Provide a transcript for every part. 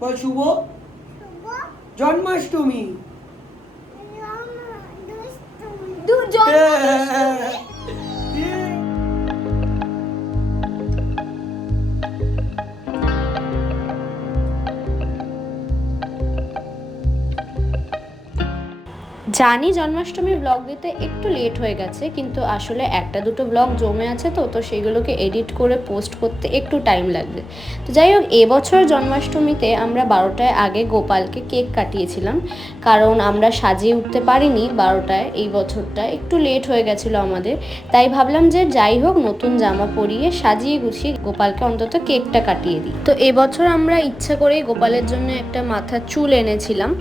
বল শুভ? জন্মাষ্টমী। দুজন জানি জন্মাষ্টমীর ব্লগ দিতে একটু লেট হয়ে গেছে, কিন্তু আসলে একটা দুটো ব্লগ জমে আছে তো তো সেগুলোকে এডিট করে পোস্ট করতে একটু টাইম লাগবে। তো যাই হোক, এবছর জন্মাষ্টমীতে আমরা বারোটায় আগে গোপালকে কেক কাটিয়েছিলাম, কারণ আমরা সাজিয়ে উঠতে পারিনি বারোটায়, এই বছরটা একটু লেট হয়ে গেছিল আমাদের। তাই ভাবলাম যে যাই হোক, নতুন জামা পরিয়ে সাজিয়ে গুছিয়ে গোপালকে অন্তত কেকটা কাটিয়ে দিই। তো এবছর আমরা ইচ্ছা করেই গোপালের জন্য একটা মাথার চুল এনেছিলাম,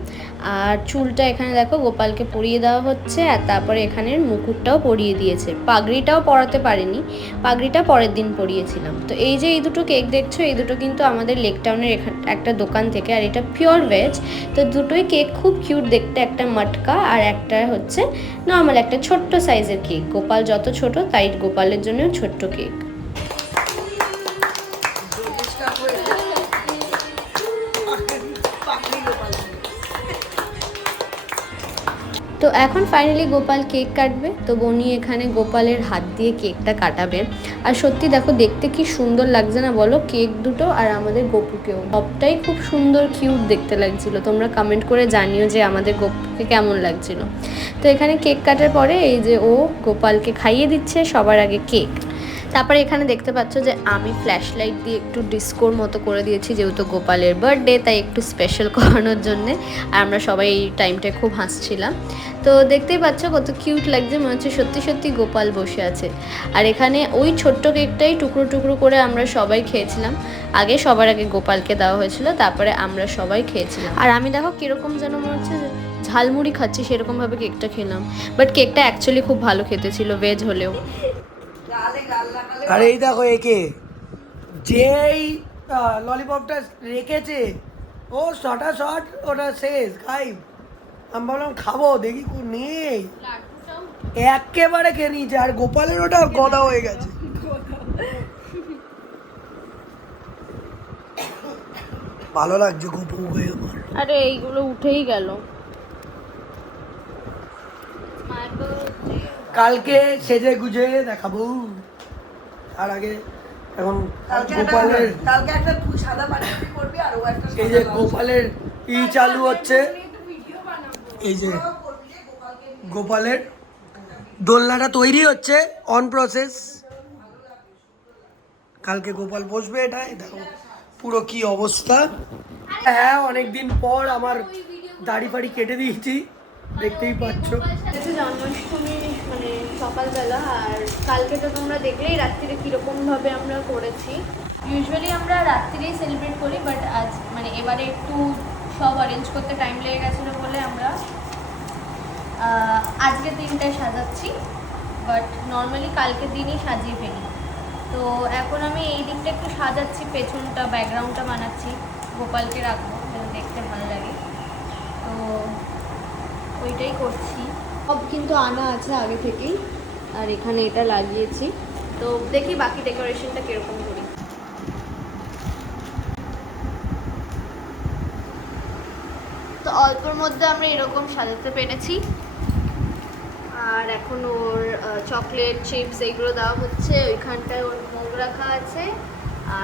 আর চুলটা এখানে দেখো, গোপালকে পরিয়ে দেওয়া হচ্ছে আর তারপরে এখানের মুকুটটাও পরিয়ে দিয়েছে। পাগড়িটাও পরাতে পারিনি, পাগড়িটা পরের দিন পরিয়েছিলাম। তো এই যে এই দুটো কেক দেখছ, এই দুটো কিন্তু আমাদের লেক টাউনের এখান একটা দোকান থেকে আর এটা পিওর ভেজ। তো দুটোই কেক খুব কিউট দেখতে, একটা মটকা আর একটা হচ্ছে নর্মাল একটা ছোট্ট সাইজের কেক। গোপাল যত ছোট, তাই গোপালের জন্য ছোট্ট কেক। তো এখন ফাইনালি গোপাল কেক কাটবে। তো বনি এখানে গোপালের হাত দিয়ে কেকটা কাটাবে। আর সত্যি দেখো, দেখতে কি সুন্দর লাগছে না বলো? কেক দুটো আর আমাদের গোপুকেও। সবটাই খুব সুন্দর কিউট দেখতে লাগছিল। তোমরা কমেন্ট করে জানিও যে আমাদের গোপুকে কেমন লাগছিল। তো এখানে কেক কাটার পরে এই যে ও গোপালকে খাইয়ে দিচ্ছে সবার আগে কেক তারপরে এখানে দেখতে পাচ্ছ যে আমি ফ্ল্যাশ লাইট দিয়ে একটু ডিস্কোর মতো করে দিয়েছি, যেহেতু গোপালের বার্থডে তাই একটু স্পেশাল করানোর জন্যে। আর আমরা সবাই এই টাইমটায় খুব হাসছিলাম। তো দেখতেই পাচ্ছ কত কিউট লাগছে, মনে হচ্ছে সত্যি সত্যি গোপাল বসে আছে। আর এখানে ওই ছোট্ট কেকটাই টুকরো টুকরো করে আমরা সবাই খেয়েছিলাম। আগে সবার আগে গোপালকে দেওয়া হয়েছিল, তারপরে আমরা সবাই খেয়েছিলাম। আর আমি দেখো কীরকম যেন মনে হচ্ছে ঝালমুড়ি খাচ্ছি, সেরকমভাবে কেকটা খেলাম। বাট কেকটা অ্যাকচুয়ালি খুব ভালো খেতে ছিল ভেজ হলেও। আর এই দেখো একে। যেই ললিপপটা রেখেছে, ও শটা শট ওটা শেষ। খাই আমি ভাবলাম খাব, দেখি নেই। একেবারে খেয়ে নিয়েছে, আর গোপালের ওটা গদা হয়ে গেছে। ভালো লাগছে গোপু হয়ে আরে এইগুলো উঠেই গেল। কালকে সেজে গুজে দেখাবো। তার আগে এখন গোপালের কালকে একটা তুই সাদা পাঞ্জাবি পরবি আর ও একটা এই যে গোপালের ই চালু হচ্ছে। এই যে গোপালের দোলনাটা তৈরি হচ্ছে অন প্রসেস কালকে গোপাল বসবে এটা দেখো পুরো কি অবস্থা। হ্যাঁ অনেকদিন পর আমার দাড়ি ফাড়ি কেটে দিয়েছি। দেখতেই পাচ্ছ। জন্মাষ্টমী মানে সকালবেলা, আর কালকে তো তোমরা দেখলেই রাত্রিরে কীরকম ভাবে আমরা করেছি। ইউজুয়ালি আমরা রাত্রিরেই সেলিব্রেট করি বাট আজ মানে এবারে একটু সব অ্যারেঞ্জ করতে টাইম লেগে গেছিল বলে আমরা আজকে দিনটায় সাজাচ্ছি বাট নর্মালি কালকের দিনই সাজিয়ে ফেলি। তো এখন আমি এই দিকটা একটু সাজাচ্ছি, পেছনটা ব্যাকগ্রাউন্ডটা বানাচ্ছি, গোপালকে রাখব যেন দেখতে ভালো লাগে তো ওইটাই করছি। সব কিন্তু আনা আছে আগে থেকেই, আর এখানে এটা লাগিয়েছি। তো দেখি বাকি ডেকোরেশনটা কীরকম করি। তো অল্পর মধ্যে আমরা এরকম সাজাতে পেরেছি। আর এখন ওর চকলেট, চিপস এইগুলো দেওয়া হচ্ছে। ওইখানটায় ওর মুখ রাখা আছে।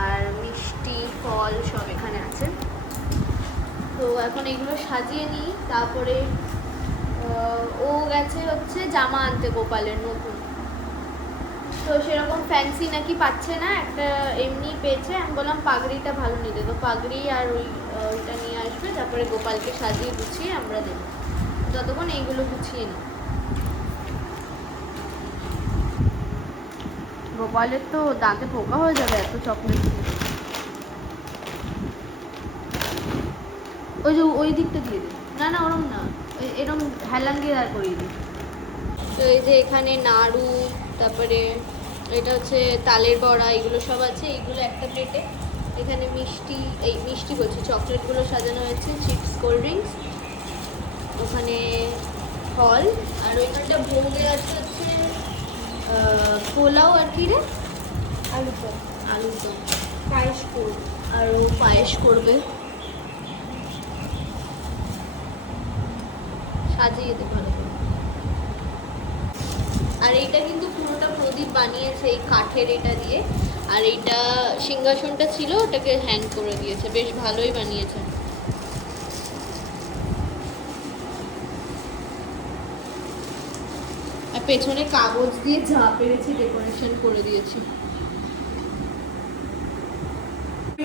আর মিষ্টি, ফল সব এখানে আছে। তো এখন এগুলো সাজিয়ে নিই। তারপরে ও গেছে হচ্ছে জামা আনতে গোপালের নতুন। তো সেরকম ফ্যান্সি নাকি পাচ্ছে না একটা এমনি পেয়েছে। আমি বললাম পাগড়িটা ভালো নিতে। তো পাগড়ি আর ওই ওইটা নিয়ে আসবে তারপরে গোপালকে সাজিয়ে গুছিয়ে আমরা দেবো। যতক্ষণ এইগুলো গুছিয়ে নিই। গোপালের তো দাঁতে পোকা হয়ে যাবে এত চকলেট ওই যে ওই দিকটা দিয়ে দিই না না ওরম না। এ- এরম হেলান করিয়ে দিই তো এই যে এখানে নাড়ু তারপরে এটা হচ্ছে তালের বড়া এগুলো সব আছে। এইগুলো একটা প্লেটে এখানে মিষ্টি এই মিষ্টি বলছি চকলেটগুলো সাজানো হয়েছে চিপস কোল্ড ড্রিঙ্কস ওখানে ফল আর ওইখানটা ভোগে আছে হচ্ছে পোলাও আর কি রে? আলু চপ আলু চপ পায়েস করবে। আর ও পায়েস করবে। দে ভালো করে। আর এইটা কিন্তু পুরোটা প্রদীপ বানিয়েছে এই কাঠের এটা দিয়ে। আর এইটা সিংহাসনটা ছিল, ওটাকে হ্যাং করে দিয়েছে। বেশ ভালোই বানিয়েছে। আর পেছনে কাগজ দিয়ে যা পেরেছি ডেকোরেশন করে দিয়েছি।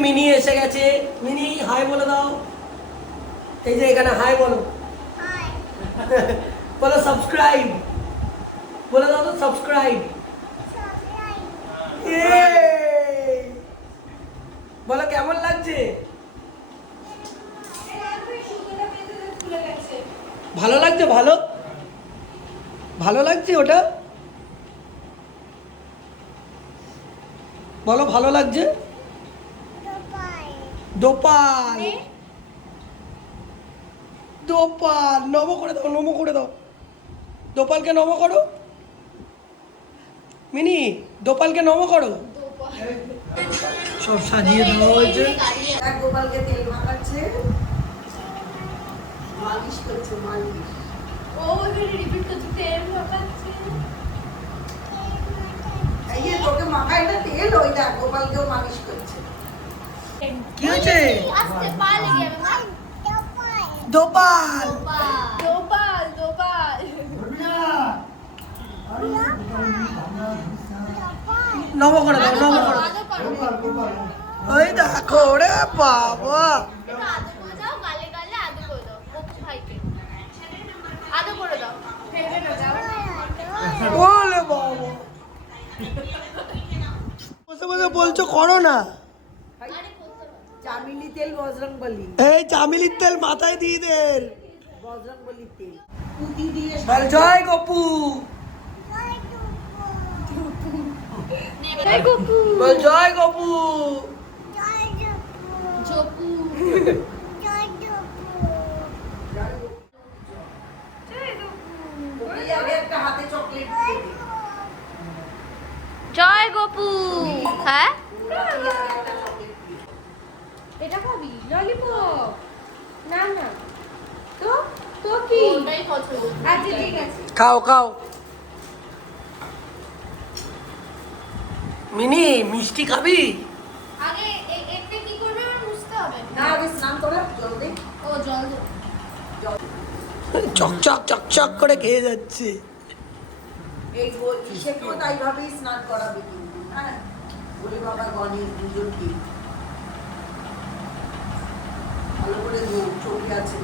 মিনি এসে গেছে। মিনি হাই বলে দাও। এই যে এখানে হাই বলো। বলো সাবস্ক্রাইব বলে দাও তো সাবস্ক্রাইব বলো কেমন লাগছে? ভালো লাগছে ভালো? ভালো লাগছে ওটা? বলো ভালো লাগছে? দোপাল দোপাল নম করে দাও নম করে দাও। দোপালকে নম করো। মিনি দোপালকে নম করো। সব সাজিয়ে দেওয়া হয়েছে। গোপালকে তেল মাখাচ্ছে। মালিশ করছে মালিশ। ও রিপিট করছে তেল মাখাচ্ছে। এই যে তোকে মাখায় না তেল ওই দেখ গোপালকেও মালিশ করছে। কি হয়েছে? আস্তে পা লেগে যাবে দোপাল দোপাল দোপাল নম করে দাও নম করে ওই দেখো রে বাবা বসে বসে বলছো করো না চামিলি তেল বজরং বলি। এই চামিলির তেল মাথায় দিয়ে দেন বজরং বলি তেল। পুঁতি দিয়ে বল জয় গপু। জয় গপু। জপু। দিয়ে দে। জয় গপু। হ্যাঁ পুঁতি আগে একটা চকলেট দিয়ে দে। এটা খাবি ললিপপ না না। তো তো কি? ওটাই পছন্দ। আচ্ছা ঠিক আছে। খাও খাও। মিনি মিষ্টি খাবি? আগে এ- এতে কি করবে? আমার বুঝতে হবে। না আগে স্নান করা জল দে। ও জল দে। চকচক চকচক করে খেয়ে যাচ্ছে। এই তাই ভাবেই স্নান করাবে কিন্তু হ্যাঁ? বলি বাবা গণেশ দুজনকে ভালো করে চোখে আছে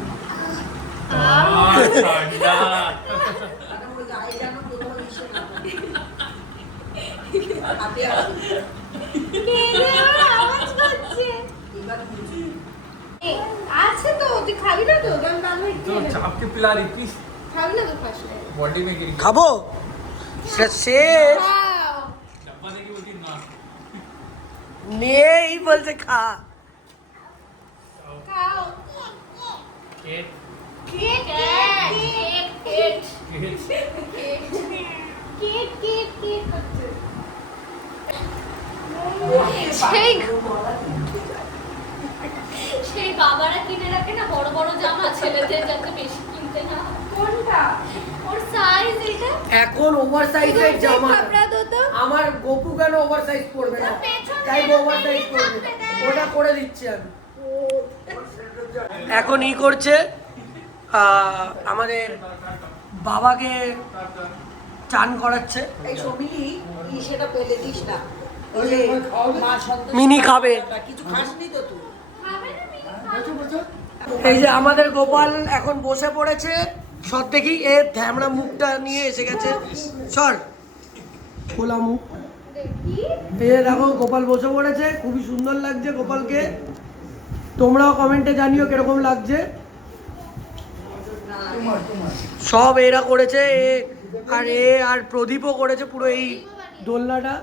আছে তো তুই খাবি না তো চাপকে পিলা রি প্লিজ খাবি না তো ফার্স্ট বডি মে গিরি খাবো সেটা শেষ নেই বলছে খা সেই বাবারা কিনে রাখে না বড় বড় জামা ছেলেদের যাতে বেশি কিনতে না? কোনটা এখন ওভার সাইজের জামা আমার গোপু কেন ওভার সাইজ পরবে না। তাই ওভার সাইজ পরবে ওটা করে দিচ্ছি আমি। এখন ই করছে আহ, আমাদের বাবাকে চান করাচ্ছে। এই সমিলি তুই সেটা পেলে দিস না। ওই যে মিনি খাবে। কিছু খাসনি তো তুই? খাবে না মিনি এই যে আমাদের গোপাল এখন বসে পড়েছে। সব দেখি এ ধ্যামড়া মুখটা নিয়ে এসে গেছে। সর। খোলা মুখ। এই দেখো গোপাল বসে পড়েছে। খুবই সুন্দর লাগছে গোপালকে। তোমরাও কমেন্টে জানিও কীরকম লাগছে। সব এরা করেছে, এ আর এ আর প্রদীপও করেছে পুরো এই দোলনাটা।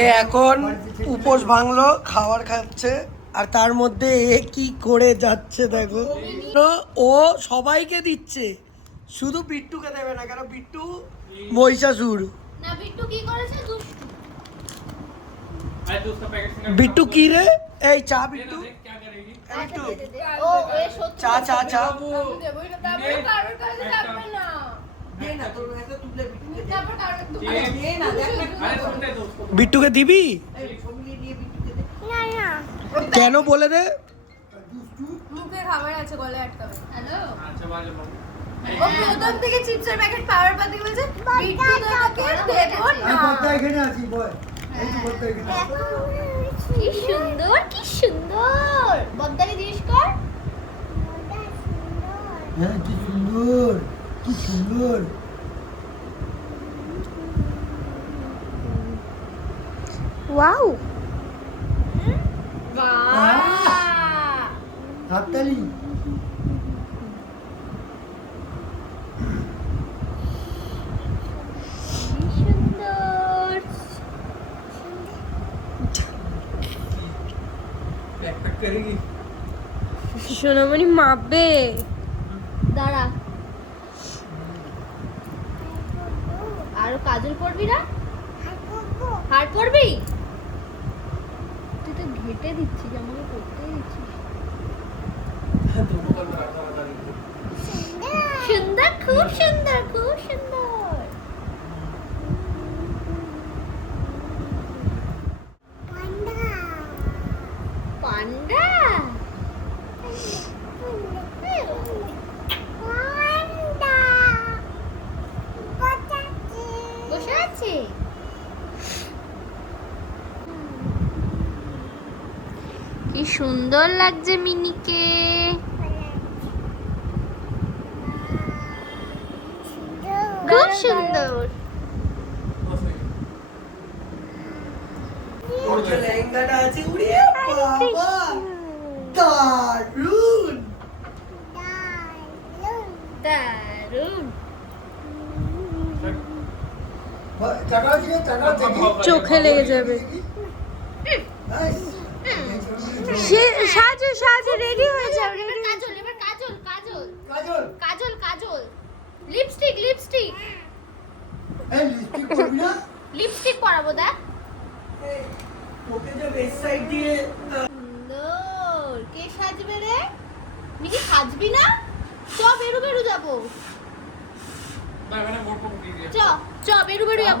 এ এখন উপোস ভাঙলো, খাবার খাচ্ছে, আর তার মধ্যে এ কি করে যাচ্ছে দেখো। ও সবাইকে দিচ্ছে, শুধু বিট্টুকে দেবে না কেন, বিট্টু মহিষাসুর। বিট্টু কি রে? এই চা বিট্টু। চা চা চা। বিট্টুকে দিবি? কেন বলে রে মুখে খাবার আছে গলায় আটকাবে। হ্যালো? আচ্ছা ভালো ও প্রথম থেকে চিপসের প্যাকেট পাওয়ার পাতে বলছে বিট্টু দাদাকে দেবো না। এখানে আছি বল এই তো বলতে এখানে কি সুন্দর কি সুন্দর। বদ্দাকে জিজ্ঞেস কর। হ্যাঁ কি সুন্দর কি সুন্দর। ওয়াও। হাততালি। সোনামণি মাপবে। দাঁড়া। আরও কাজল করবি না? হার তুই তো ঘেটে দিচ্ছিস আমাকে করতে দিচ্ছিস। সুন্দর খুব সুন্দর খুব সুন্দর পান্ডা বসে আছে কি সুন্দর লাগছে মিনিকে। খুব সুন্দর। ওর যে লেহেঙ্গাটা আছে উড়ে বাবা দারুণ দারুণ। বল, টাকা আছে টাকা দেখি চোখে লেগে যাবে। সাজো সাজো রেডি হয়ে যাও রেডি কাজল এবার কাজল কাজল। কাজল। কাজল কাজল। লিপস্টিক লিপস্টিক লিপস্টিক করবি না? পরাবো দা কে সাজবে রে? মিকি সাজবি না? চ বেরু যাব। চ চ বেরু বেরু যাব।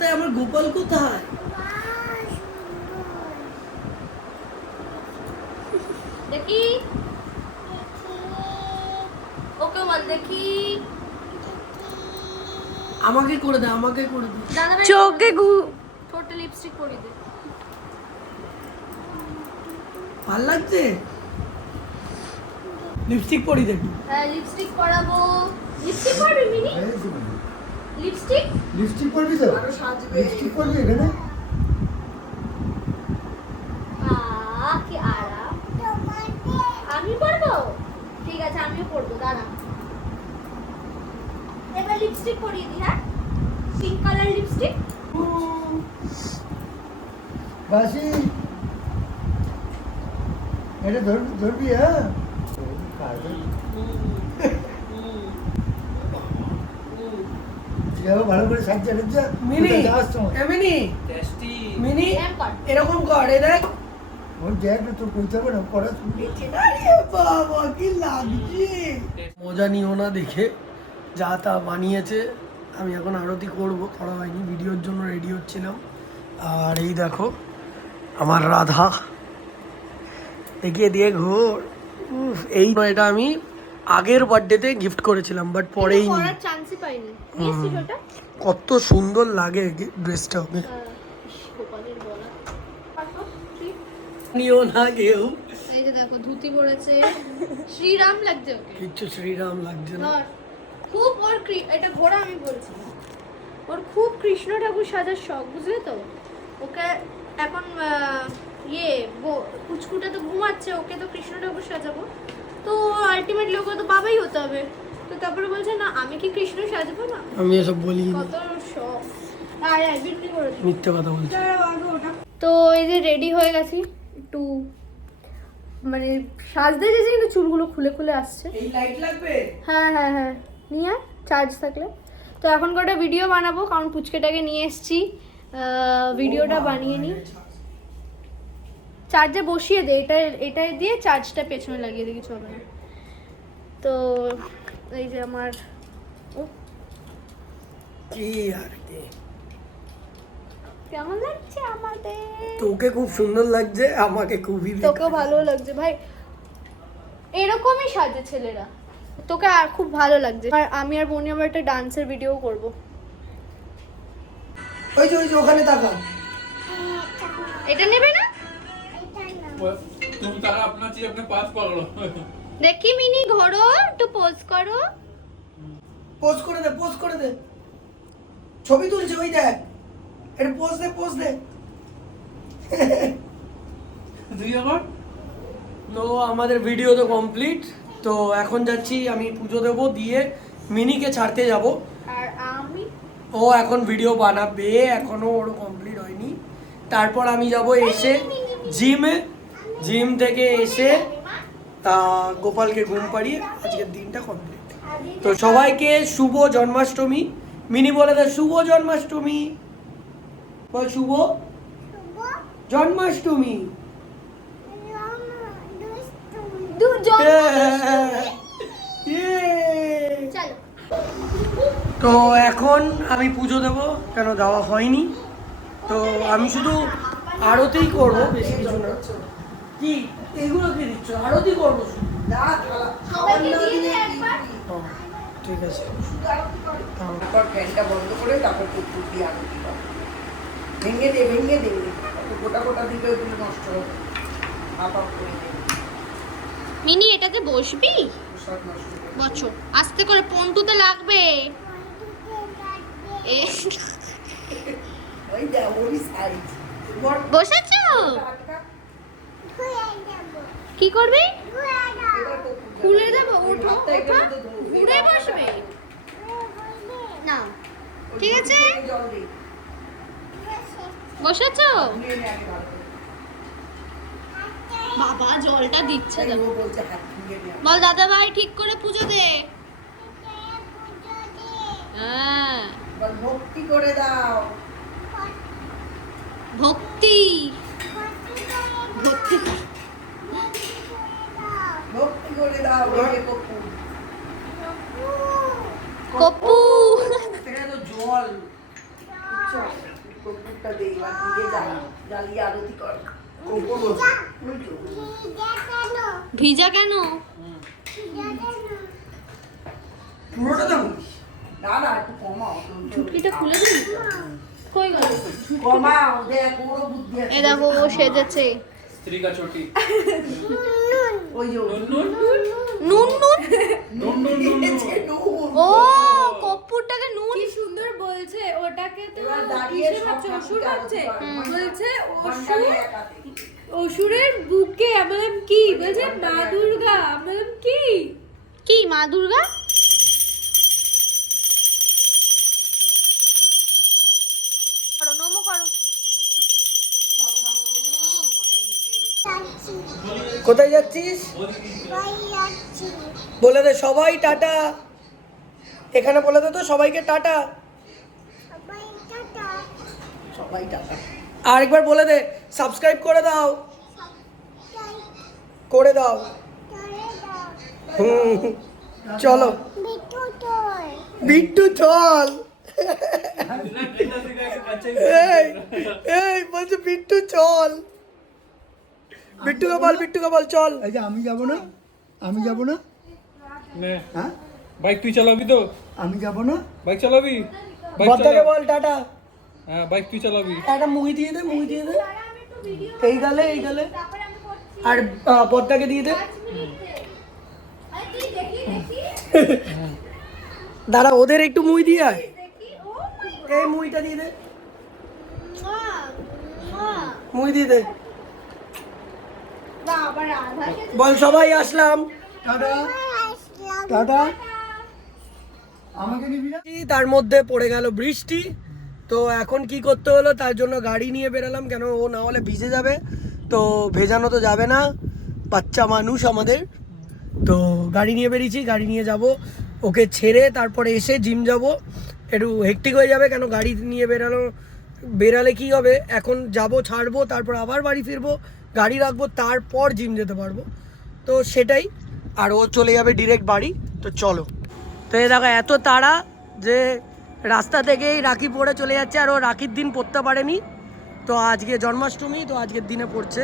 কোথায় আমার গোপাল কোথায়? দেখি। ওকে বল দেখি। আমাকে করে দে আমাকে করে দে। চোখে ঘু ঠোঁটে লিপস্টিক পরিয়ে দে। ভালো লাগছে? লিপস্টিক পরি দে হ্যাঁ লিপস্টিক পরাবো। লিপস্টিক পরবি? মিনি তো। লিপস্টিক লিপস্টিক করবি তো? আরও সাজবে। লিপস্টিক করবি এখানে? আহ কি আরাম। আমি পরবো? ঠিক আছে আমিও পরবো দাঁড়া। এবার লিপস্টিক পরিয়ে দি হ্যাঁ? পিঙ্ক কালার লিপস্টিক বাসি। এটা ধর ধরবি হ্যাঁ? ভালো করে মিনি মিনি মিনি এরকম দেখ। মজা নিও না দেখে যা তা বানিয়েছে। আমি এখন আরতি করব করা হয়নি ভিডিওর জন্য রেডি হচ্ছিলাম। আর এই দেখো আমার রাধা। দেখিয়ে দিয়ে ঘোর। এই এটা আমি আগের বার্থডেতে গিফট করেছিলাম বাট পরেই নি চান্সই পাইনি। কত সুন্দর লাগে ড্রেসটা ওকে। নিও না কেউ। এই যে দেখো ধুতি পরেছে। শ্রীরাম লাগছে ওকে। কিচ্ছু শ্রীরাম লাগছে না। খুব ওর এটা ঘোড়া আমি বলছি ওর খুব কৃষ্ণ ঠাকুর সাজার শখ বুঝলে তো? ওকে এখন ইয়ে তো ঘুমাচ্ছে ওকে তো কৃষ্ণ ঠাকুর সাজাবো। তো আলটিমেটলি ওকে তো বাবাই হতে হবে। তো তারপরে বলছে না আমি কি কৃষ্ণ সাজবো না? আমি এসব বলি কত শখ। আয় আয় বিক্রি করে। মিথ্যে কথা বলছি। তো এই যে রেডি হয়ে গেছি একটু মানে সাজতে এসেছি কিন্তু চুলগুলো খুলে খুলে আসছে। এই লাইট লাগবে? হ্যাঁ হ্যাঁ হ্যাঁ। নিয়ে চার্জ থাকলে। তো এখন কটা ভিডিও বানাবো। কারণ পুচকেটাকে নিয়ে এসেছি। ভিডিওটা বানিয়ে নিই চার্জে বসিয়ে দে এটা এটা দিয়ে চার্জটা পেছনে লাগিয়ে দিই কিছু হবে না। তো এই যে আমার ও, কি আর কি? কেমন লাগছে আমাদের? তোকে খুব সুন্দর লাগছে আমাকে খুবই তোকেও ভালো লাগছে ভাই। এরকমই সাজে ছেলেরা। তোকে আর খুব ভালো লাগছে। আর আমি আর বোনি আবার একটা ডান্সের ভিডিও করব। ওই যে ওই যে ওখানে তাকা এটা নেবে না? तुम तारा अपना चीज अपने पास पकड़ो দেখি মিনি ঘোরো একটু পোজ করো পোজ করে দে পোজ করে দে ছবি তুলছে ওই দেখ এটা পোজ দে পোজ দে দুই আবার তো আমাদের ভিডিও তো কমপ্লিট তো এখন যাচ্ছি আমি পুজো দেবো দিয়ে মিনিকে ছাড়তে যাব আর আমি ও এখন ভিডিও বানাবে এখনো ওর কমপ্লিট হয়নি তারপর আমি যাব এসে জিমে জিম থেকে এসে তা গোপালকে ঘুম পাড়িয়ে আজকের দিনটা কমপ্লিট তো সবাইকে শুভ জন্মাষ্টমী। মিনি বলে দেয় শুভ জন্মাষ্টমী। বল শুভ? জন্মাষ্টমী। তো এখন আমি পুজো দেব কেন দেওয়া হয়নি। তো আমি শুধু আরতিই করব বেশি কি? এগুলো কি দিচ্ছ? আরতি করব দিয়ে ঠিক আছে। তারপর ফ্যানটা বন্ধ করে তারপর কুকুর দিয়ে আরতি কর। ভেঙে দে ভেঙে দে। গোটা গোটা দিলে ওগুলো নষ্ট হবে। হাফ হাফ করে দে মিনি এটাতে বসবি? বছো আস্তে করে পন্টুতে লাগবে। বসেছো? কি করবি? খুলে দেবো ওঠো ঘুরে বসবে। না ঠিক আছে? বসেছো। বাবা জলটা দিচ্ছে বল দাদা ভাই ঠিক করে পুজো দে। হ্যাঁ। ভক্তি করে দাও। ভক্তি। ভক্তি ভক্তি করে দাও কপু। তো জল। জ্বালি জ্বালিয়ে আরতি কর। ভিজা কেন? পুরোটা দেবো না না একটু কমাও চুটকিটা খুলে দিবি কই গেল কমাও দেখ ওরও বুদ্ধি আছে। এ দেখো ও সেজেছে। স্ত্রী কা ছোটি নুন নুন নুন? নুন নুন? নুন ও কপ্পুরটাকে নুন? কি সুন্দর বলছে ওটাকে তো দাঁড়িয়ে শ্বশুর হচ্ছে বলছে অসুরের বুকে আমি কি? বলছে মা দুর্গা আমি কি? কি মা দুর্গা? কোথায় যাচ্ছিস? বলে দে সবাই টাটা। এখানে বলে দে তো সবাইকে টাটা। সবাই টাটা। আরেকবার বলে দে সাবস্ক্রাইব করে দাও। করে দাও। হুম চলো। বিট্টু চল। এই এই বলছে বিট্টু চল। বিট্টুকে বল বিট্টুকে বল চল। এই যে আমি যাব না আমি যাব না। হ্যাঁ? বাইক তুই চালাবি তো। আমি যাব না। বাইক চালাবি? বাচ্চাকে বল টাটা। হ্যাঁ বাইক তুই চালাবি। টাটা মুহি দিয়ে দে মুহি দিয়ে দে। এই গালে এই গালে। আর পদ্মাকে দিয়ে দে। দাঁড়া ওদের একটু মুই দিয়ে আয়। এই মুইটা দিয়ে দে। মুই দিয়ে দে। বল সবাই আসলাম। টাটা। না? তার মধ্যে পড়ে গেল বৃষ্টি। তো এখন কি করতে হলো? তার জন্য গাড়ি নিয়ে বেরালাম কেন ও না হলে ভিজে যাবে। তো ভেজানো তো যাবে না বাচ্চা মানুষ আমাদের। তো গাড়ি নিয়ে বেরিয়েছি গাড়ি নিয়ে যাব। ওকে ছেড়ে তারপরে এসে জিম যাব। একটু হেক্টিক হয়ে যাবে কেন গাড়ি নিয়ে বেরানো বেরালে কি হবে? এখন যাব ছাড়বো তারপর আবার বাড়ি ফিরবো। গাড়ি রাখব তারপর জিম যেতে পারব। তো সেটাই। আর ও চলে যাবে ডিরেক্ট বাড়ি তো চলো। তো এই দেখো এত তাড়া যে রাস্তা থেকেই রাখি পরে চলে যাচ্ছে আর ও রাখির দিন পড়তে পারেনি। তো আজকে জন্মাষ্টমী তো আজকের দিনে পড়ছে।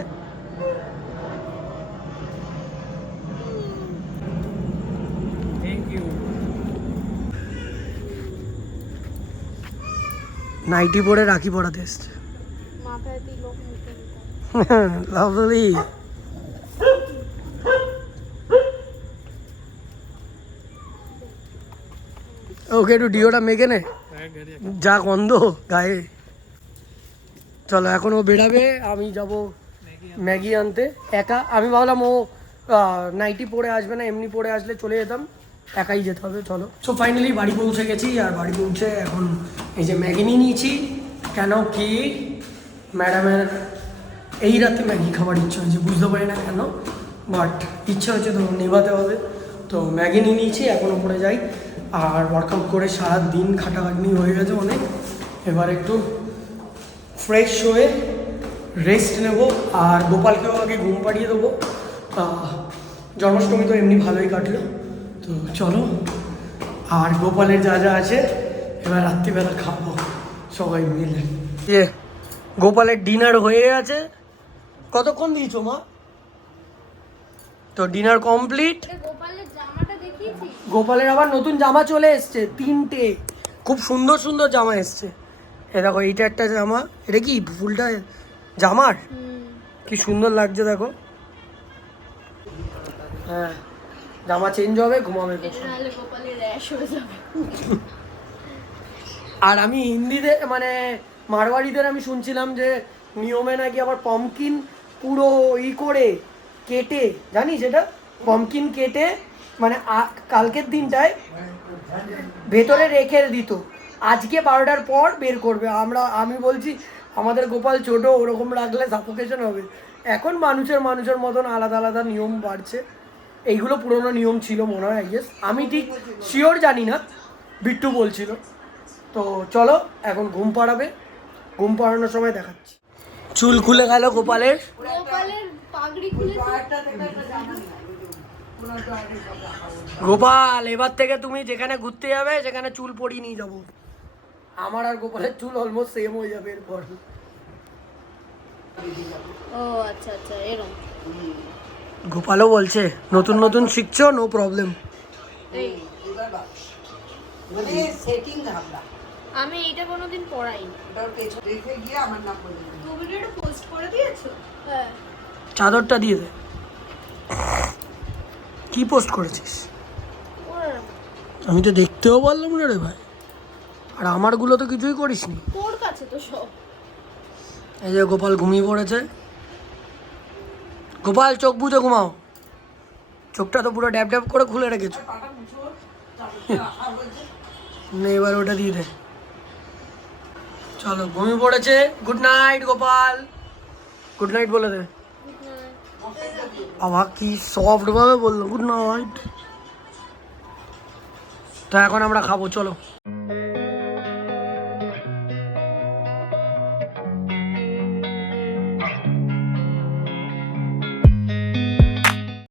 নাইটি পরে রাখি পড়াতে এসছে। লাভলি ওকে একটু ডিওটা মেখে নে যা গন্ধ গায়ে। চলো এখন ও বেরাবে আমি যাব ম্যাগি আনতে। একা আমি ভাবলাম ও নাইটি পরে আসবে না এমনি পরে আসলে চলে যেতাম। একাই যেতে হবে চলো। সো ফাইনালি বাড়ি পৌঁছে গেছি আর বাড়ি পৌঁছে এখন এই যে ম্যাগি নিয়ে নিয়েছি। কেন কি? ম্যাডামের এই রাতে ম্যাগি খাবার ইচ্ছে হয়েছে, বুঝতে পারি না কেন বাট ইচ্ছে হচ্ছে তো নেভাতে হবে। তো ম্যাগি নিয়ে নিয়েছি, এখন ওপরে যাই। আর ওয়ার্কআউট করে সারা দিন খাটাখাটনি হয়ে গেছে অনেক। এবার একটু ফ্রেশ হয়ে রেস্ট নেব, আর গোপালকেও আগে ঘুম পাড়িয়ে দেবো। জন্মাষ্টমী তো এমনি ভালোই কাটলো। তো চলো, আর গোপালের যা যা আছে, এবার রাত্রিবেলা খাব সবাই মিলে। গোপালের ডিনার হয়ে গেছে। কতক্ষণ দিয়েছ মা? তো ডিনার কমপ্লিট গোপালের জামাটা দেখিয়েছি। গোপালের আবার নতুন জামা চলে এসছে তিনটে। খুব সুন্দর সুন্দর জামা এসছে। এ দেখো এইটা একটা জামা। এটা কি ফুলটা? জামার? কি সুন্দর লাগছে দেখো। হ্যাঁ জামা চেঞ্জ হবে ঘুমাবে আর আমি হিন্দিতে মানে মারওয়াড়িদের আমি শুনছিলাম যে নিয়মে নাকি আবার পমকিন পুরো ই করে কেটে, জানিস এটা? পমকিন কেটে মানে কালকের দিনটায় ভেতরে রেখে দিত। আজকে বারোটার পর বের করবে। আমরা, আমি বলছি, আমাদের গোপাল ছোট, ওরকম রাখলে সাফোকেশন হবে। এখন মানুষের মানুষের মতন আলাদা আলাদা নিয়ম বাড়ছে। এইগুলো পুরোনো নিয়ম ছিল মনে হয় আইএস আমি ঠিক শিওর জানি না, বিট্টু বলছিল। তো চলো, এখন ঘুম পাড়াবে। ঘুম পাড়ানোর সময় দেখাচ্ছি। চুল খুলে গেল গোপালের। গোপালের পাগড়ি খুলে গোপাল এবার থেকে তুমি যেখানে ঘুরতে যাবে সেখানে চুল পরিয়ে নিয়ে যাব। আমার আর গোপালের চুল অলমোস্ট সেম হয়ে যাবে এরপর। ও আচ্ছা আচ্ছা এরকম গোপালও বলছে নতুন নতুন শিখছো নো প্রবলেম এই। মানে সেটিং আমি এইটা কোনোদিন পড়াইনি। ওটার পেছন রেখে গিয়ে আমার নাম বলে। তুমি ভিডিওটা পোস্ট করে দিয়েছ? হ্যাঁ। চাদরটা দিয়ে দে। কি পোস্ট করেছিস? আমি তো দেখতেও পারলাম না রে ভাই। আর আমারগুলো তো কিছুই করিসনি। তোর কাছে তো সব। এই যে গোপাল ঘুমিয়ে পড়েছে। গোপাল চোখ বুঝে ঘুমাও। চোখটা তো পুরো ড্যাব ড্যাব করে খুলে রেখেছো। এবার ওটা দিয়ে দে। চলো, ঘুমিয়ে পড়েছে। Good night Gopal. Good night বলে দে। আমার কি সফট ভাবে বলল? গুড নাইট তো এখন আমরা খাব, চলো।